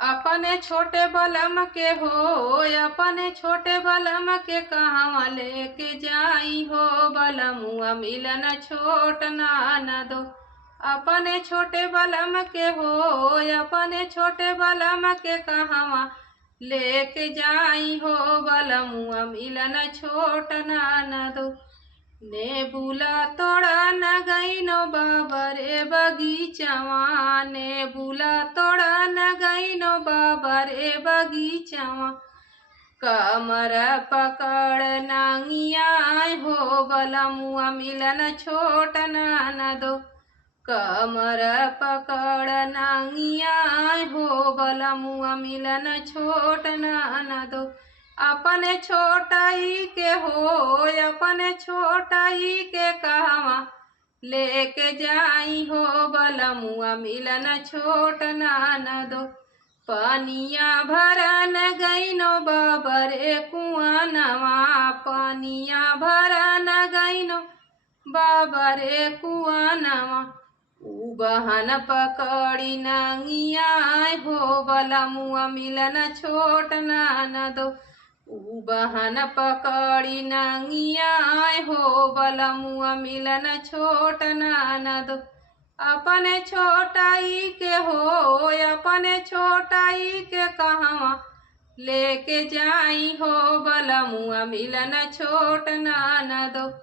अपने छोटे बलम के हो, अपने छोटे बलम के कहवा लेके जाई हो, बलमुआ मिलन छोट ना दो। अपने छोटे बलम के हो, अपने छोटे बलम के कहवा लेके जाई हो, बलमुआ मिलन छोट ना दो। नेबुला तोड़ा न गईनो बाबरे बगीचवा, नेबुला तोड़ा न गईनो बाबरे बगीचवा। कमर पकड़ नांगिया हो, बलमुआ मिलन छोट ना दो। कमर पकड़ नांगिया हो, बलमुआ मिलन छोट ना दो। अपने छोटाई के हो, अपने छोटाई के कहवा लेके जाई हो, बलमुआ मिलन छोट ना दो। पानिया भरन गईनो बाबरे कुआनवा, पानिया भरन गईनो बाबरे कुआनवा। उ बहन पकड़ी नांगिया हो, बलमुआ मिलन छोट ना दो। उ बहन पकड़ी नांगिया हो, बलमुआ मिलन छोट ना दो। अपने छोटाई के हो, अपने छोटाई के कहवा लेके जाई हो, बलमुआ मिलन छोट ना दो।